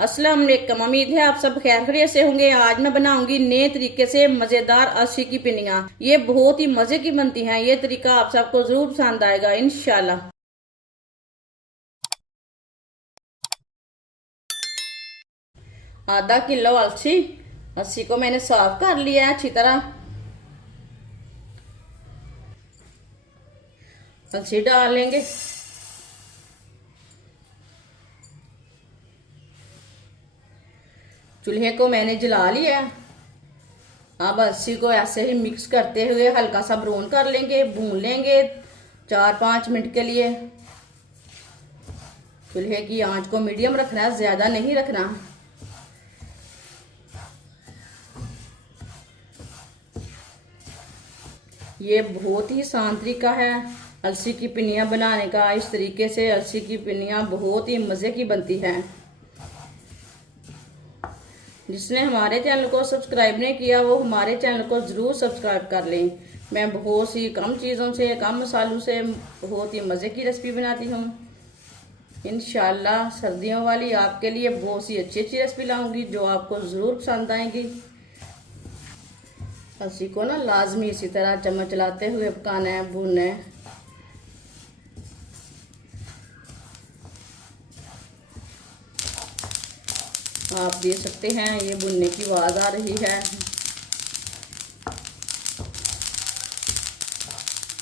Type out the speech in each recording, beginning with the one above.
अस्सलाम वालेकुम। उम्मीद है आप सब खैर खैरियत से होंगे। आज मैं बनाऊंगी नए तरीके से मजेदार अलसी की पिन्नियां। ये बहुत ही मजे की बनती हैं। ये तरीका आप सबको जरूर पसंद आएगा इंशाल्लाह। आधा किलो अलसी अलसी को मैंने साफ कर लिया है अच्छी तरह। अलसी डाल लेंगे। चूल्हे को मैंने जला लिया है। अब अलसी को ऐसे ही मिक्स करते हुए हल्का सा ब्राउन कर लेंगे, भून लेंगे 4-5 मिनट के लिए। चूल्हे की आंच को मीडियम रखना है, ज्यादा नहीं रखना। ये बहुत ही आसान तरीका है अलसी की पिन्नियां बनाने का। इस तरीके से अलसी की पिन्नियां बहुत ही मजे की बनती हैं। जिसने हमारे चैनल को सब्सक्राइब नहीं किया वो हमारे चैनल को जरूर सब्सक्राइब कर लें। मैं बहुत सी कम चीज़ों से, कम मसालों से बहुत ही मज़े की रेसिपी बनाती हूँ। इंशाल्लाह सर्दियों वाली आपके लिए बहुत सी अच्छी अच्छी रेसिपी लाऊंगी जो आपको ज़रूर पसंद आएंगी। अलसी को ना लाजमी इसी तरह चम्मच चलाते हुए पकाना है, भूनना है। आप देख सकते हैं ये भुनने की आवाज़ आ रही है।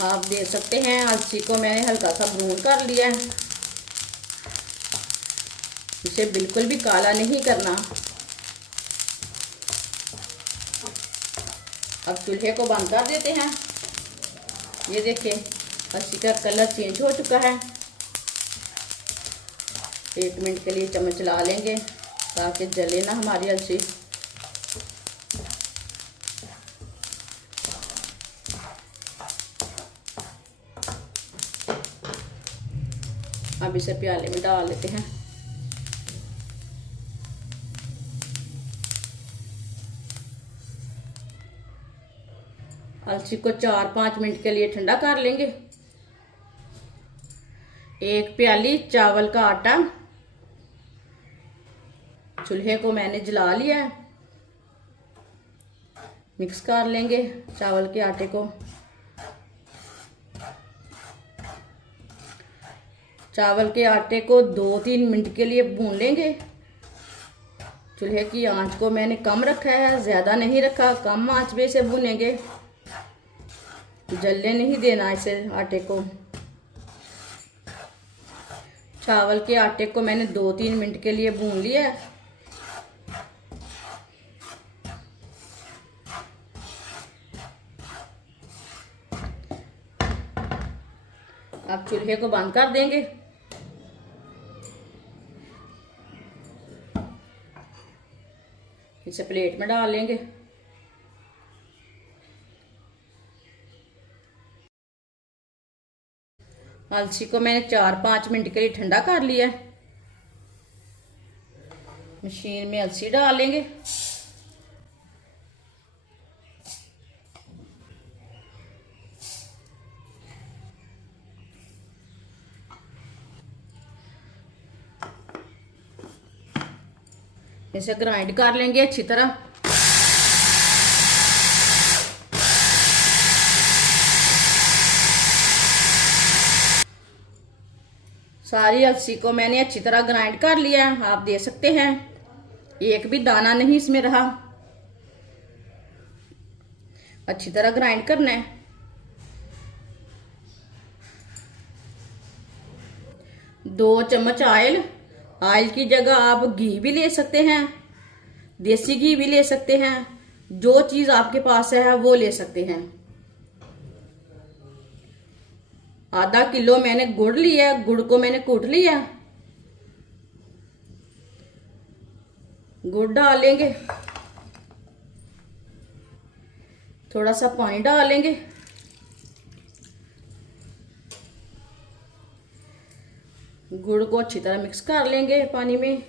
आप देख सकते हैं अलसी को मैंने हल्का सा भून कर लिया है। इसे बिल्कुल भी काला नहीं करना। अब चूल्हे को बंद कर देते हैं। ये देखिए अलसी का कलर चेंज हो चुका है। 1 मिनट के लिए चम्मच चला लेंगे ताकि जले ना हमारी अलसी। अब इसे प्याले में डाल लेते हैं। अलसी को 4-5 मिनट के लिए ठंडा कर लेंगे। 1 प्याली चावल का आटा, चूल्हे को मैंने जला लिया है। मिक्स कर लेंगे चावल के आटे को। चावल के आटे को 2-3 मिनट के लिए भून लेंगे। चूल्हे की आंच को मैंने कम रखा है, ज्यादा नहीं रखा। कम आंच पे इसे भूनेंगे, जलने नहीं देना इसे आटे को। चावल के आटे को मैंने 2-3 मिनट के लिए भून लिया है। अब चूल्हे को बंद कर देंगे। इसे प्लेट में डाल लेंगे। अलसी को मैंने 4-5 मिनट के लिए ठंडा कर लिया है। मशीन में अलसी डाल लेंगे। इसे ग्राइंड कर लेंगे अच्छी तरह। सारी अलसी को मैंने अच्छी तरह ग्राइंड कर लिया है। आप देख सकते हैं एक भी दाना नहीं इसमें रहा। अच्छी तरह ग्राइंड करना है। 2 चम्मच ऑयल। ऑयल की जगह आप घी भी ले सकते हैं, देसी घी भी ले सकते हैं। जो चीज आपके पास है वो ले सकते हैं। आधा किलो मैंने गुड़ लिया, गुड़ को मैंने कूट लिया। गुड़ डाल लेंगे, थोड़ा सा पानी डाल लेंगे। गुड़ को अच्छी तरह मिक्स कर लेंगे पानी में।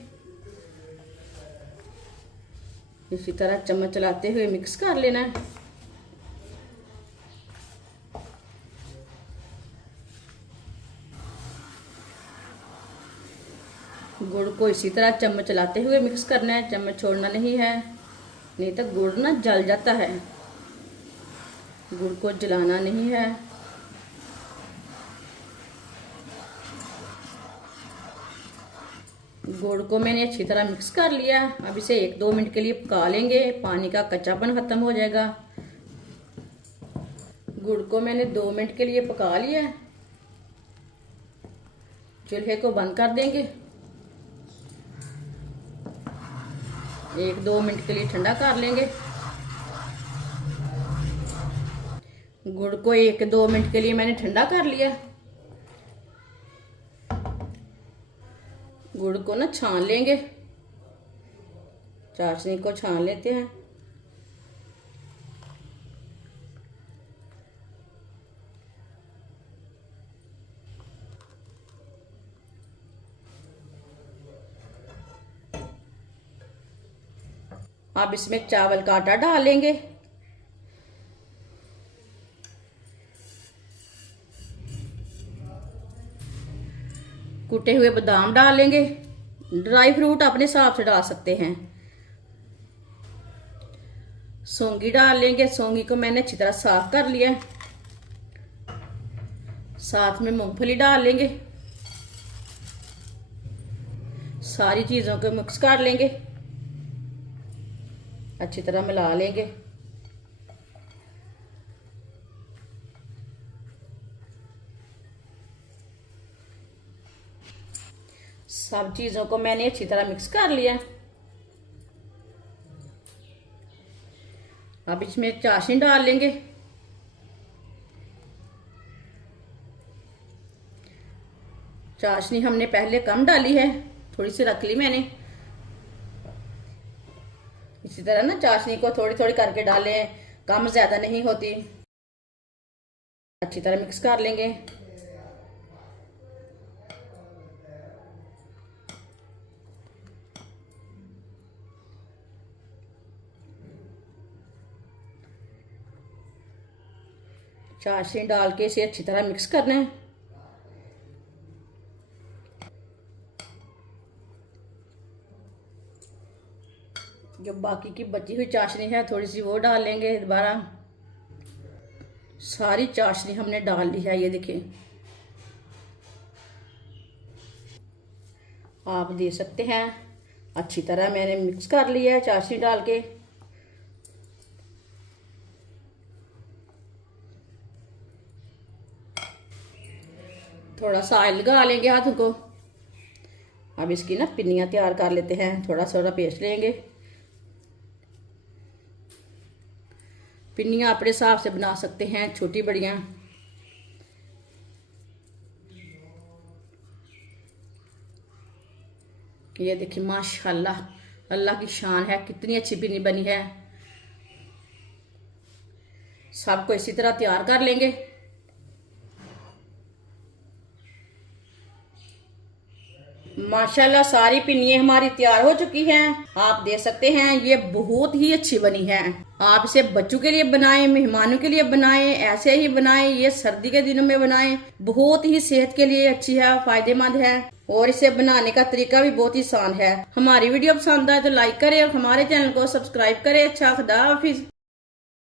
इसी तरह चम्मच चलाते हुए मिक्स कर लेना है। गुड़ को इसी तरह चम्मच चलाते हुए मिक्स करना है, चम्मच छोड़ना नहीं है, नहीं तो गुड़ ना जल जाता है। गुड़ को जलाना नहीं है। गुड़ को मैंने अच्छी तरह मिक्स कर लिया। अब इसे 1-2 मिनट के लिए पका लेंगे, पानी का कच्चापन खत्म हो जाएगा। गुड़ को मैंने 2 मिनट के लिए पका लिया। चूल्हे को बंद कर देंगे। 1-2 मिनट के लिए ठंडा कर लेंगे। गुड़ को 1-2 मिनट के लिए मैंने ठंडा कर लिया। गुड़ को ना छान लेंगे, चाशनी को छान लेते हैं। अब इसमें चावल का आटा डाल लेंगे। कुटे हुए बादाम डाल लेंगे। ड्राई फ्रूट अपने हिसाब से डाल सकते हैं। सौंगी डाल लेंगे। सौंगी को मैंने अच्छी तरह साफ कर लिया। साथ में मूंगफली डाल लेंगे। सारी चीजों को मिक्स कर लेंगे, अच्छी तरह मिला लेंगे। सब चीजों को मैंने अच्छी तरह मिक्स कर लिया। अब इसमें चाशनी डाल लेंगे। चाशनी हमने पहले कम डाली है, थोड़ी सी रख ली मैंने। इसी तरह ना चाशनी को थोड़ी थोड़ी करके डालें, कम ज्यादा नहीं होती। अच्छी तरह मिक्स कर लेंगे। चाशनी डाल के इसे अच्छी तरह मिक्स करना है। जो बाकी की बची हुई चाशनी है थोड़ी सी वो डाल लेंगे दोबारा। सारी चाशनी हमने डाल ली है, ये देखिए। आप देख सकते हैं अच्छी तरह मैंने मिक्स कर लिया है चाशनी डाल के। थोड़ा सा ऑयल लगा लेंगे हाथों को। अब इसकी ना पिन्नियाँ तैयार कर लेते हैं। थोड़ा सा पेस्ट लेंगे। पिन्नियाँ अपने हिसाब से बना सकते हैं, छोटी बड़ियाँ। ये देखिए माशाल्लाह, अल्लाह की शान है, कितनी अच्छी पिन्नी बनी है। सबको इसी तरह तैयार कर लेंगे। माशाल्लाह सारी पिन्नियाँ हमारी तैयार हो चुकी हैं। आप देख सकते हैं ये बहुत ही अच्छी बनी है। आप इसे बच्चों के लिए बनाएं, मेहमानों के लिए बनाएं, ऐसे ही बनाएं। ये सर्दी के दिनों में बनाएं, बहुत ही सेहत के लिए अच्छी है, फायदेमंद है। और इसे बनाने का तरीका भी बहुत ही आसान है। हमारी वीडियो पसंद आए तो लाइक करें और हमारे चैनल को सब्सक्राइब करें। अच्छा, खुदा हाफिज।